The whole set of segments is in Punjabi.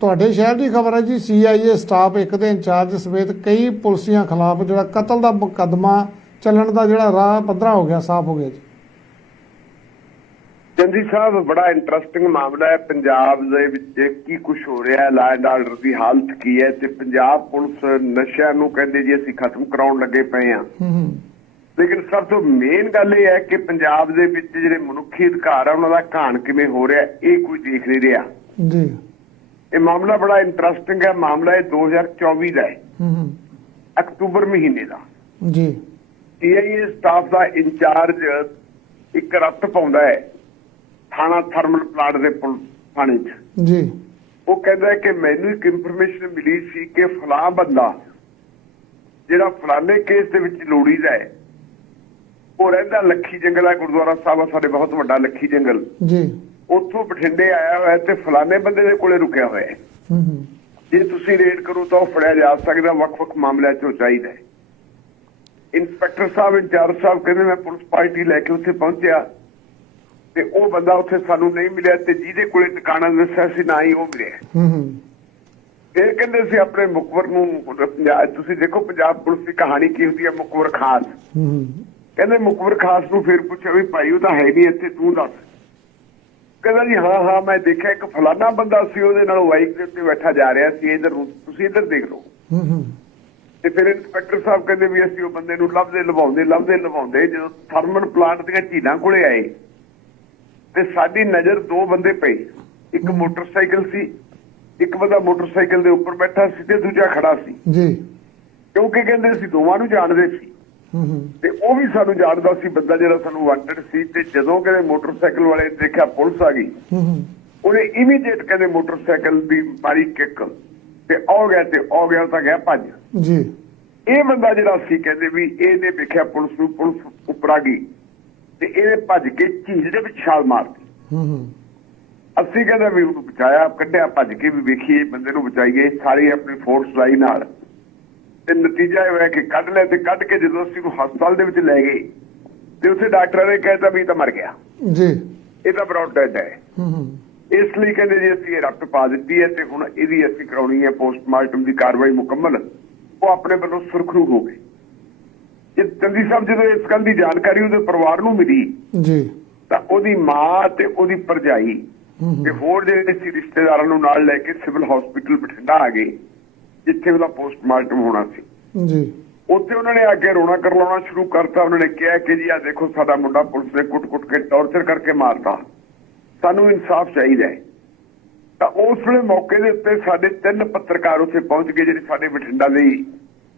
ਤੁਹਾਡੇ ਸ਼ਹਿਰ ਦੀ ਖਬਰ ਹੈ ਜੀ ਸੀਆਈਏ ਸਟਾਫ ਇੱਕ ਦੇ ਇੰਚਾਰਜ ਸਮੇਤ ਕਈ ਪੁਲਸੀਆਂ ਖਿਲਾਫ ਜਿਹੜਾ ਕਤਲ ਦਾ ਮੁਕੱਦਮਾ ਚੱਲਣ ਦਾ ਜਿਹੜਾ ਰਾਹ ਪੱਧਰਾ ਹੋ ਗਿਆ ਸਾਫ਼ ਹੋ ਗਿਆ ਜੀ। ਚੰਦੀ ਸਾਹਿਬ ਬੜਾ ਇੰਟਰਸਟਿੰਗ ਮਾਮਲਾ ਹੈ। ਪੰਜਾਬ ਦੇ ਵਿੱਚ ਕੀ ਕੁਝ ਹੋ ਰਿਹਾ ਹੈ ਐਂਡ ਆਰਡਰ ਦੀ ਹਾਲਤ ਕੀ ਹੈ ਤੇ ਪੰਜਾਬ ਪੁਲਿਸ ਨਸ਼ਿਆਂ ਨੂੰ ਕਹਿੰਦੇ ਜੀ ਅਸੀਂ ਖਤਮ ਕਰਾਉਣ ਲੱਗੇ ਪਏ ਆ ਲੇਕਿਨ ਸਭ ਤੋਂ ਮੇਨ ਗੱਲ ਇਹ ਹੈ ਕਿ ਪੰਜਾਬ ਦੇ ਵਿੱਚ ਜਿਹੜੇ ਮਨੁੱਖੀ ਅਧਿਕਾਰ ਆ ਉਹਨਾਂ ਦਾ ਘਾਣ ਕਿਵੇਂ ਹੋ ਰਿਹਾ ਇਹ ਕੋਈ ਦੇਖ ਨਹੀਂ ਰਿਹਾ। ਜੀ। ਇਹ ਮਾਮਲਾ ਬੜਾ ਇੰਟਰਸਟਿੰਗ ਹੈ। ਮਾਮਲਾ ਇਹ 2024 ਦਾ ਹੈ। ਹੂੰ ਅਕਤੂਬਰ ਮਹੀਨੇ ਦਾ। ਜੀ। ਸੀਆਈਏ ਸਟਾਫ ਦਾ ਇੰਚਾਰਜ ਇੱਕ ਰੱਤ ਪਾਉਂਦਾ ਹੈ ਥਾਣਾ ਥਰਮਲ ਪਲਾਂਟ ਦੇ ਥਾਣੇ 'ਚ। ਜੀ। ਉਹ ਕਹਿੰਦਾ ਕਿ ਮੈਨੂੰ ਇੱਕ ਇਨਫੋਰਮੇਸ਼ਨ ਮਿਲੀ ਸੀ ਕਿ ਫਲਾਂ ਬੰਦਾ ਜਿਹੜਾ ਫਲਾਣੇ ਕੇਸ ਦੇ ਵਿੱਚ ਲੋੜੀਦਾ ਹੈ ਉਹ ਰਹਿੰਦਾ ਲੱਖੀ ਜੰਗਲ ਹੈ। ਗੁਰਦੁਆਰਾ ਸਾਹਿਬ ਸਾਡੇ ਬਹੁਤ ਵੱਡਾ ਲੱਖੀ ਜੰਗਲ। ਜੀ। ਉੱਥੋਂ ਬਠਿੰਡੇ ਆਇਆ ਹੋਇਆ ਤੇ ਫਲਾਣੇ ਬੰਦੇ ਦੇ ਕੋਲੇ ਰੁਕਿਆ ਹੋਇਆ ਹੈ। ਜੇ ਤੁਸੀਂ ਰੇਡ ਕਰੋ ਤਾਂ ਉਹ ਫੜਿਆ ਜਾ ਸਕਦਾ ਵੱਖ-ਵੱਖ ਮਾਮਲਿਆਂ 'ਚ ਚਾਹੀਦਾ ਹੈ। ਇੰਸਪੈਕਟਰ ਸਾਹਿਬ ਇੰਚਾਰਜ ਸਾਹਿਬ ਕਹਿੰਦੇ ਮੈਂ ਪੁਲਿਸ ਪਾਰਟੀ ਲੈ ਕੇ ਉੱਥੇ ਪਹੁੰਚਿਆ ਤੇ ਉਹ ਬੰਦਾ ਉੱਥੇ ਸਾਨੂੰ ਨਹੀਂ ਮਿਲਿਆ ਤੇ ਜਿਹਦੇ ਕੋਲੇ ਟਿਕਾਣਾ ਦੱਸਿਆ ਸੀ ਨਾ ਹੀ ਉਹ ਮਿਲਿਆ। ਹੂੰ ਹੂੰ। ਫਿਰ ਕਹਿੰਦੇ ਸੀ ਆਪਣੇ ਮੁਖਬਰ ਨੂੰ ਪੰਜਾਬ- ਤੁਸੀਂ ਦੇਖੋ ਪੰਜਾਬ ਪੁਲਿਸ ਦੀ ਕਹਾਣੀ ਕੀ ਹੁੰਦੀ ਹੈ ਮੁਖਬਰ ਖਾਸ। ਹੂੰ ਹੂੰ। ਕਹਿੰਦੇ ਮੁਖਬਰ ਖਾਸ ਨੂੰ ਫਿਰ ਪੁੱਛਿਆ ਵੀ ਭਾਈ ਉਹ ਤਾਂ ਹੈ ਨਹੀਂ ਇੱਥੇ ਤੂੰ ਦੱਸ। ਕਹਿੰਦਾ ਜੀ ਹਾਂ ਹਾਂ ਮੈਂ ਦੇਖਿਆ ਇੱਕ ਫਲਾਨਾ ਬੰਦਾ ਸੀ ਉਹਦੇ ਨਾਲ ਬਾਈਕ ਦੇ ਉੱਤੇ ਬੈਠਾ ਜਾ ਰਿਹਾ ਸੀ ਇਧਰ ਤੁਸੀਂ ਇਧਰ ਦੇਖ ਲਓ। ਹੂੰ ਹੂੰ। ਤੇ ਫਿਰ ਇੰਸਪੈਕਟਰ ਸਾਹਿਬ ਕਹਿੰਦੇ ਵੀ ਅਸੀਂ ਉਹ ਬੰਦੇ ਨੂੰ ਲੱਭਦੇ ਲਵਾਉਂਦੇ ਲੱਭਦੇ ਲਵਾਉਂਦੇ ਜਦੋਂ ਥਰਮਲ ਪਲਾਂਟ ਦੀਆਂ ਝੀਲਾਂ ਕੋਲੇ ਆਏ ਤੇ ਸਾਡੀ ਨਜ਼ਰ ਦੋ ਬੰਦੇ ਪਏ। ਇੱਕ ਮੋਟਰਸਾਈਕਲ ਸੀ ਇੱਕ ਬੰਦਾ ਮੋਟਰਸਾਈਕਲ ਦੇ ਉੱਪਰ ਬੈਠਾ ਸੀ ਤੇ ਦੂਜਾ ਖੜਾ ਸੀ। ਜੀ। ਕਿਉਂਕਿ ਕਹਿੰਦੇ ਅਸੀਂ ਦੋਵਾਂ ਨੂੰ ਜਾਣਦੇ ਸੀ। ਤੇ ਉਹ ਵੀ ਸਾਨੂੰ ਜਾਣਦਾ ਸੀ ਬੰਦਾ ਜਿਹੜਾ ਸਾਨੂੰ ਵਾਂਟਡ ਸੀ ਤੇ ਜਦੋਂ ਕਹਿੰਦੇ ਮੋਟਰਸਾਈਕਲ ਵਾਲੇ ਦੇਖਿਆ ਪੁਲਿਸ ਆ ਗਈ ਉਹਨੇ ਇਮੀਡੀਏਟ ਕਹਿੰਦੇ ਮੋਟਰਸਾਈਕਲ ਦੀ ਮਾਰੀ ਕਿੱਕ ਤੇ au ਗਿਆ ਤੇ au ਗਿਆ ਤਾਂ ਗਿਆ ਭੱਜ। ਜੀ। ਇਹ ਬੰਦਾ ਜਿਹੜਾ ਸੀ ਕਹਿੰਦੇ ਵੀ ਇਹਨੇ ਵੇਖਿਆ ਪੁਲਿਸ ਨੂੰ ਪੁਲਿਸ ਉੱਪਰ ਆ ਗਈ ਤੇ ਇਹਨੇ ਭੱਜ ਕੇ ਝੀਲ ਦੇ ਵਿੱਚ ਛਾਲ ਮਾਰਤੀ। ਹੂੰ ਹੂੰ ਅਸੀਂ ਕਹਿੰਦੇ ਵੀ ਉਹਨੂੰ ਬਚਾਇਆ ਕੱਢਿਆ ਭੱਜ ਕੇ ਵੀ ਵੇਖੀਏ ਬੰਦੇ ਨੂੰ ਬਚਾਈਏ ਸਾਰੀ ਆਪਣੀ ਫੋਰਸ ਲਾਈ ਨਾਲ। ਤੇ ਨਤੀਜਾ ਇਹ ਹੋਇਆ ਕਿ ਕੱਢ ਲਿਆ ਤੇ ਕੱਢ ਕੇ ਜਦੋਂ ਅਸੀਂ ਨੂੰ ਹਸਪਤਾਲ ਦੇ ਵਿੱਚ ਲੈ ਗਏ ਤੇ ਉੱਥੇ ਡਾਕਟਰਾਂ ਨੇ ਕਹਿਤਾ ਵੀ ਤਾਂ ਮਰ ਗਿਆ। ਜੀ। ਇਹ ਤਾਂ ਬਰੌਡ ਡੈਡ ਹੈ। ਇਸ ਲਈ ਕਹਿੰਦੇ ਜੀ ਅਸੀਂ ਇਹ ਰਕਤ ਪਾ ਦਿੱਤੀ ਹੈ ਤੇ ਹੁਣ ਇਹਦੀ ਅਸੀਂ ਕਰਾਉਣੀ ਹੈ ਪੋਸਟਮਾਰਟਮ ਦੀ ਕਾਰਵਾਈ ਮੁਕੰਮਲ। ਉਹ ਆਪਣੇ ਵੱਲੋਂ ਸੁਰਖਰੂ ਹੋ ਗਏ। ਜੇ ਚੰਦੀ ਸਾਹਿਬ ਜਦੋਂ ਇਸ ਗੱਲ ਦੀ ਜਾਣਕਾਰੀ ਉਹਦੇ ਪਰਿਵਾਰ ਨੂੰ ਮਿਲੀ ਜੀ। ਤਾਂ ਉਹਦੀ ਮਾਂ ਤੇ ਉਹਦੀ ਹੂੰ ਤੇ ਹੋਰ ਜਿਹੜੇ ਸੀ ਰਿਸ਼ਤੇਦਾਰਾਂ ਨੂੰ ਨਾਲ ਲੈ ਕੇ ਸਿਵਲ ਹਸਪੀਟਲ ਬਠਿੰਡਾ ਆ ਗਏ। ਜਿੱਥੇ ਉਹਦਾ ਪੋਸਟਮਾਰਟਮ ਹੋਣਾ ਸੀ। ਜੀ। ਉੱਥੇ ਉਹਨਾਂ ਨੇ ਅੱਗੇ ਰੋਣਾ ਕਰਲਾਉਣਾ ਸ਼ੁਰੂ ਕਰਤਾ। ਉਹਨਾਂ ਨੇ ਕਿਹਾ ਕਿ ਜੀ ਆ ਦੇਖੋ ਸਾਡਾ ਮੁੰਡਾ ਪੁਲਿਸ ਨੇ ਕੁੱਟ-ਕੁੱਟ ਕੇ ਟੌਰਚਰ ਕਰਕੇ ਮਾਰਤਾ। ਸਾਨੂੰ ਇਨਸਾਫ ਚਾਹੀਦਾ ਹੈ। ਤਾਂ ਉਸ ਵੇਲੇ ਮੌਕੇ ਦੇ ਉੱਤੇ ਸਾਡੇ ਤਿੰਨ ਪੱਤਰਕਾਰ ਉੱਥੇ ਪਹੁੰਚ ਗਏ ਜਿਹੜੇ ਸਾਡੇ ਬਠਿੰਡਾ ਦੇ